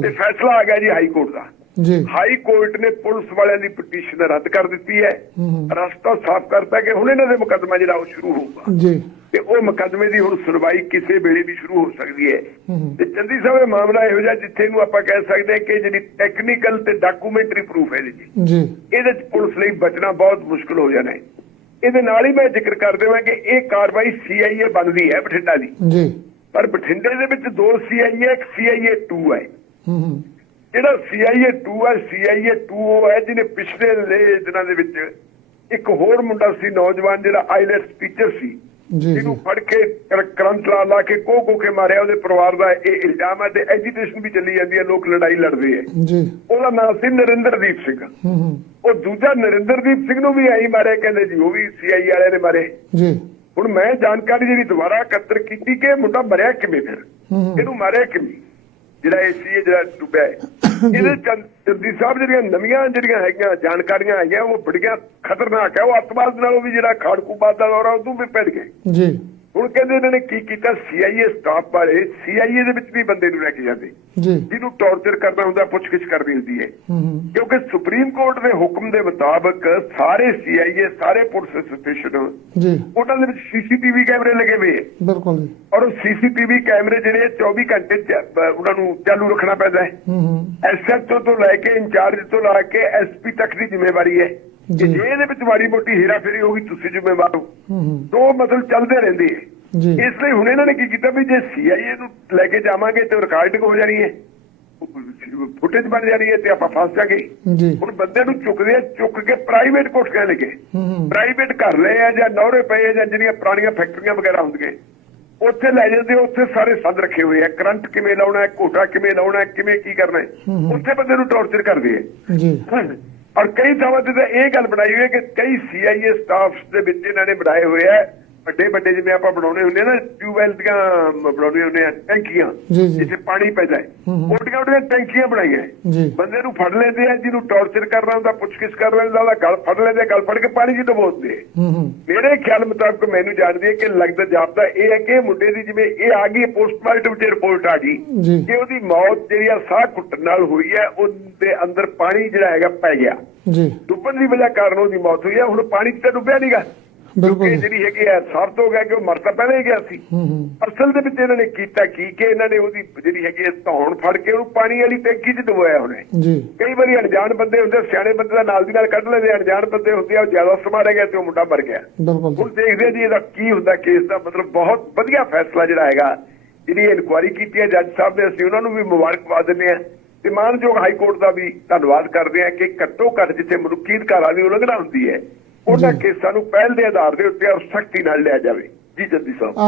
ਤੇ ਫੈਸਲਾ ਆ ਗਿਆ ਜੀ ਹਾਈ ਕੋਰਟ ਦਾ। ਜੀ। ਹਾਈ ਕੋਰਟ ਨੇ ਪੁਲਿਸ ਵਾਲਿਆਂ ਦੀ ਪਟੀਸ਼ਨ ਰੱਦ ਕਰ ਦਿੱਤੀ ਹੂੰ। ਰਸਤਾ ਸਾਫ਼ ਕਰਤਾ ਕਿ ਹੁਣ ਇਹਨਾਂ ਦੇ ਮੁਕੱਦਮਾ ਜਿਹੜਾ ਉਹ ਸ਼ੁਰੂ ਹੋਊਗਾ। ਜੀ। ਤੇ ਉਹ ਮੁਕੱਦਮੇ ਦੀ ਹੁਣ ਸੁਣਵਾਈ ਕਿਸੇ ਵੇਲੇ ਵੀ ਸ਼ੁਰੂ ਹੋ ਸਕਦੀ ਹੈ। ਤੇ ਚੰਦੀ ਸਾਹਿਬ ਇਹ ਮਾਮਲਾ ਇਹੋ ਜਿਹਾ ਜਿੱਥੇ ਨੂੰ ਆਪਾਂ ਕਹਿ ਸਕਦੇ ਹਾਂ ਕਿ ਜਿਹੜੀ ਟੈਕਨੀਕਲ ਤੇ ਡਾਕੂਮੈਂਟਰੀ ਪ੍ਰੂਫ ਹੈ ਜੀ। ਇਹਦੇ 'ਚ ਪੁਲਿਸ ਲਈ ਬਚਣਾ ਬਹੁਤ ਮੁਸ਼ਕਲ ਹੋ ਜਾਣਾ ਹੈ। ਇਹਦੇ ਨਾਲ ਹੀ ਮੈਂ ਜ਼ਿਕਰ ਕਰ ਦੇਵਾਂ ਕਿ ਇਹ ਕਾਰਵਾਈ ਸੀਆਈਏ ਬਣਦੀ ਹੈ ਬਠਿੰਡਾ ਦੀ। ਜੀ। ਪਰ ਬਠਿੰਡੇ ਦੇ ਵਿੱਚ ਦੋ ਸੀਆਈਏ ਇੱਕ ਸੀਆਈਏ 2 ਹੈ। ਜਿਹੜਾ ਸੀਆਈਏ 2 ਹੈ ਸੀਆਈਏ 2 ਉਹ ਹੈ ਜਿਹਨੇ ਪਿਛਲੇ ਦਿਨਾਂ ਦੇ ਵਿੱਚ ਇੱਕ ਹੋਰ ਮੁੰਡਾ ਸੀ ਨੌਜਵਾਨ ਜਿਹੜਾ ਆਈਲੈਟਸ ਟੀਚਰ ਸੀ। ਜਿਹਨੂੰ ਜੀ। ਫੜ ਕੇ ਕਰ- ਕਰੰਟ ਲਾ ਲਾ ਕੇ ਕੋ ਕੋ ਕੇ ਮਾਰਿਆ ਉਹਦੇ ਪਰਿਵਾਰ ਦਾ ਇਹ ਇਲਜ਼ਾਮ ਹੈ ਤੇ ਐਜੀਟੇਸ਼ਨ ਵੀ ਚੱਲੀ ਜਾਂਦੀ ਹੈ ਲੋਕ ਲੜਾਈ ਲੜਦੇ ਹੈ। ਜੀ। ਉਹਦਾ ਨਾਮ ਸੀ ਨਰਿੰਦਰਦੀਪ ਸਿੰਘ। ਹੂੰ ਹੂੰ। ਉਹ ਦੂਜਾ ਨਰਿੰਦਰਦੀਪ ਸਿੰਘ ਨੂੰ ਵੀ ਐਂ ਹੀ ਮਾਰਿਆ ਕਹਿੰਦੇ ਜੀ ਉਹ ਵੀ ਸੀਆਈ ਵਾਲਿਆਂ ਨੇ ਮਾਰੇ। ਜੀ। ਹੁਣ ਮੈਂ ਜਾਣਕਾਰੀ ਜਿਹੜੀ ਦੁਬਾਰਾ ਇਕੱਤਰ ਕੀਤੀ ਕਿ ਇਹ ਮੁੰਡਾ ਮਰਿਆ ਕਿਵੇਂ ਫਿਰ? ਇਹਨੂੰ ਮਾਰਿਆ ਕਿਵੇਂ? ਜਿਹੜਾ ਇਹ ਸੀ ਜਿਹੜਾ ਡੁੱਬਿਆ ਹੈ। ਇਹਦੇ ਚੰਦ ਸਾਹਿਬ ਜਿਹੜੀਆਂ ਨਵੀਆਂ ਜਿਹੜੀਆਂ ਹੈਗੀਆਂ ਜਾਣਕਾਰੀਆਂ ਆਈਆਂ ਉਹ ਬੜੀਆਂ ਖਤਰਨਾਕ ਹੈ। ਉਹ ਅੱਤਵਾਦ ਨਾਲੋਂ ਵੀ ਜਿਹੜਾ ਖਾੜਕੂਬਾਦ ਦਾ ਦੌਰਾ ਉਦੋਂ ਵੀ ਪੜ ਗਏ। ਜੀ। ਹੁਣ ਕਹਿੰਦੇ ਇਹਨਾਂ ਨੇ ਕੀ ਕੀਤਾ? ਸੀਆਈਏ ਸਟਾਫ ਵਾਲੇ ਸੀਆਈਏ ਦੇ ਵਿੱਚ ਵੀ ਬੰਦੇ ਨੂੰ ਲੈ ਕੇ ਜਾਂਦੇ। ਜਿਹਨੂੰ ਟੌਰਚਰ ਕਰਨਾ ਹੁੰਦਾ ਪੁੱਛਗਿੱਛ ਕਰਨੀ ਹੁੰਦੀ ਹੈ। ਕਿਉਂਕਿ ਸੁਪਰੀਮ ਕੋਰਟ ਦੇ ਹੁਕਮ ਦੇ ਮੁਤਾਬਕ ਸਾਰੇ ਸੀਆਈਏ ਸਾਰੇ ਪੁਲਿਸ ਸਟੇਸ਼ਨ ਜੀ। ਉਹਨਾਂ ਦੇ ਵਿੱਚ ਸੀਸੀਟੀਵੀ ਕੈਮਰੇ ਲੱਗੇ ਹੋਏ ਬਿਲਕੁਲ ਜੀ। ਔਰ ਉਹ ਸੀਸੀਟੀਵੀ ਕੈਮਰੇ ਜਿਹੜੇ 24 ਘੰਟੇ ਉਹਨਾਂ ਨੂੰ ਚਾਲੂ ਰੱਖਣਾ ਪੈਂਦਾ ਹੈ। ਐਸਐਚਓ ਤੋਂ ਲੈ ਕੇ ਇੰਚਾਰਜ ਤੋਂ ਲੈ ਕੇ ਐਸਪੀ ਤੱਕ ਦੀ ਜ਼ਿੰਮੇਵਾਰੀ ਹੈ। ਜੀ। ਜੇ ਇਹਦੇ ਵਿੱਚ ਮਾੜੀ ਮੋਟੀ ਹੇਰਾਫੇਰੀ ਹੋਗੀ ਤੁਸੀਂ ਜ਼ਿੰਮੇਵਾਰ ਹੋ। ਹੂੰ ਹੂੰ। ਦੋ ਮਤਲਬ ਚੱਲਦੇ ਰਹਿੰਦੇ ਹੈ ਜੀ। ਇਸ ਲਈ ਹੁਣ ਇਹਨਾਂ ਨੇ ਕੀ ਕੀਤਾ ਵੀ ਜੇ ਸੀਆਈਏ ਨੂੰ ਲੈ ਕੇ ਜਾਵਾਂਗੇ ਤੇ ਰਿਕਾਰਡਿੰਗ ਹੋ ਜਾਣੀ ਹੈ ਫੁਟੇਜ ਬਣ ਜਾਣੀ ਹੈ ਤੇ ਆਪਾਂ ਫਸ ਜਾਗੇ। ਜੀ। ਹੁਣ ਬੰਦੇ ਨੂੰ ਚੁੱਕਦੇ ਆ ਚੁੱਕ ਕੇ ਪ੍ਰਾਈਵੇਟ ਕੋਰਟ ਕਹਿ ਲਗੇ ਹੂੰ ਹੂੰ। ਪ੍ਰਾਈਵੇਟ ਘਰ ਲਏ ਆ ਜਾਂ ਨੌਰੇ ਪਏ ਜਾਂ ਜਿਹੜੀਆਂ ਪੁਰਾਣੀਆਂ ਫੈਕਟਰੀਆਂ ਵਗੈਰਾ ਹੁੰਦੀਆਂ। ਉੱਥੇ ਲੈ ਜਾਂਦੇ ਉੱਥੇ ਸਾਰੇ ਸੰਦ ਰੱਖੇ ਹੋਏ ਆ। ਕਰੰਟ ਕਿਵੇਂ ਲਾਉਣਾ ਹੈ ਘੋਟਾ ਕਿਵੇਂ ਲਾਉਣਾ ਹੈ ਕਿਵੇਂ ਕੀ ਕਰਨਾ ਹੂੰ। ਉੱਥੇ ਬੰਦੇ ਨੂੰ ਟੌਰਚਰ ਕਰਦੇ ਆ। ਜੀ। ਔਰ ਕਈ ਥਾਵਾਂ ਤੇ ਇਹ ਗੱਲ ਬਣਾਈ ਹੋਈ ਹੈ ਕਿ ਕਈ ਸੀਆਈਏ ਸਟਾਫਸ ਦੇ ਵਿੱਚ ਇਹਨਾਂ ਨੇ ਬਣਾਏ ਹੋਏ ਆ। ਵੱਡੇ ਵੱਡੇ ਜਿਵੇਂ ਆਪਾਂ ਬਣਾਉਣੇ ਹੁੰਦੇ ਨਾ ਟਿਊਬਵੈਲ ਦੀਆਂ ਬਣਾਉਣੇ ਹੁੰਦੇ ਆ ਟੈਂਕੀਆਂ। ਜਿੱਥੇ ਪਾਣੀ ਹੂੰ, ਹੂੰ। ਉਹਦੀਆਂ ਉਹਦੀਆਂ ਟੈਂਕੀਆਂ ਬਣਾਈਆਂ ਬੰਦੇ ਨੂੰ ਫੜ ਲੈਂਦੇ ਆ ਜਿਹਨੂੰ ਟੌਰਚਰ ਕਰਨਾ ਹੁੰਦਾ ਪੁੱਛਗਿੱਛ ਕਰ ਲੈਂਦਾ ਉਹਦਾ ਗਲ ਫੜ ਲੈਂਦੇ ਗਲ ਫੜ ਕੇ ਪਾਣੀ 'ਚ ਹੂੰ ਮੇਰੇ ਖਿਆਲ ਮੁਤਾਬਕ ਮੈਨੂੰ ਜਾਣਦੀ ਹੈ ਕਿ ਲੱਗਦਾ ਜਾਪਦਾ ਇਹ ਹੈ ਕਿ ਮੁੰਡੇ ਦੀ ਜਿਵੇਂ ਇਹ ਆ ਗਈ ਪੋਸਟਮਾਰਟਮ ਦੀ ਰਿਪੋਰਟ ਆ ਗਈ ਕਿ ਉਹਦੀ ਮੌਤ ਜਿਹੜੀ ਆ ਸਾਹ ਘੁੱਟਣ ਨਾਲ ਹੋਈ ਹੈ ਉਹਦੇ ਅੰਦਰ ਪਾਣੀ ਜਿਹੜਾ ਹੈਗਾ ਪੈ ਗਿਆ। ਜੀ। ਡੁੱਬਣ ਦੀ ਵਜ੍ਹਾ ਕਾਰਨ ਉਹਦੀ ਮੌਤ ਹੋਈ ਹੈ ਹੁਣ ਪਾਣੀ 'ਚ ਤਾਂ ਡੁੱਬਿਆ ਨਹੀਂਗਾ ਬਿਲਕੁਲ ਇਹ। ਜਿਹੜੀ ਹੈਗੀ ਹੈ ਸਾਬਤ ਹੋ ਗਿਆ ਕਿ ਉਹ ਮਰ ਤਾਂ ਪਹਿਲਾਂ ਹੀ ਗਿਆ ਸੀ। ਹੂੰ ਹੂੰ। ਅਸਲ ਦੇ ਵਿੱਚ ਇਹਨਾਂ ਨੇ ਕੀਤਾ ਕੀ ਕਿ ਇਹਨਾਂ ਨੇ ਉਹਦੀ ਜਿਹੜੀ ਹੈਗੀ ਹੈ ਧੌਣ ਫੜ ਕੇ ਉਹਨੂੰ ਪਾਣੀ ਵਾਲੀ ਟੈਂਕੀ 'ਚ ਡੁਬੋਇਆ ਉਹਨੇ। ਜੀ। ਕਈ ਵਾਰੀ ਅਣਜਾਣ ਬੰਦੇ ਹੁੰਦੇ ਸਿਆਣੇ ਬੰਦੇ ਦਾ ਨਾਲ ਦੀ ਨਾਲ ਕੱਢ ਲੈਂਦੇ ਅਣਜਾਣ ਬੰਦੇ ਹੁੰਦੇ ਆ ਉਹ ਜ਼ਿਆਦਾ ਸਮਾਂ ਰਹਿ ਗਿਆ ਤੇ ਉਹ ਮੁੰਡਾ ਮਰ ਗਿਆ। ਹੁਣ ਦੇਖਦੇ ਆ ਜੀ ਇਹਦਾ ਕੀ ਹੁੰਦਾ ਕੇਸ ਦਾ ਮਤਲਬ ਬਹੁਤ ਵਧੀਆ ਫੈਸਲਾ ਜਿਹੜਾ ਹੈਗਾ ਜਿਹੜੀ ਇਨਕੁਆਇਰੀ ਕੀਤੀ ਹੈ ਜੱਜ ਸਾਹਿਬ ਨੇ ਅਸੀਂ ਉਹਨਾਂ ਨੂੰ ਵੀ ਮੁਬਾਰਕਬਾਦ ਦਿੰਦੇ ਆ ਤੇ ਮਾਨਯੋਗ ਹਾਈ ਕੋਰਟ ਦਾ ਵੀ ਧੰਨਵਾਦ ਕਰਦੇ ਆ ਕਿ ਘੱਟੋ ਘੱਟ ਜਿੱਥੇ ਮਨੁੱਖੀ ਅਧਿਕਾਰਾਂ ਦੀ ਉਲੰਘਣਾ ਹੁੰਦੀ ਹੈ ਉਹਨਾਂ। ਕੇਸਾਂ ਨੂੰ ਪਹਿਲ ਦੇ ਆਧਾਰ ਦੇ ਉੱਤੇ ਸਖਤੀ ਨਾਲ ਲਿਆ ਜਾਵੇ ਜੀ ਜੱਦੀ ਸਾਹਿਬ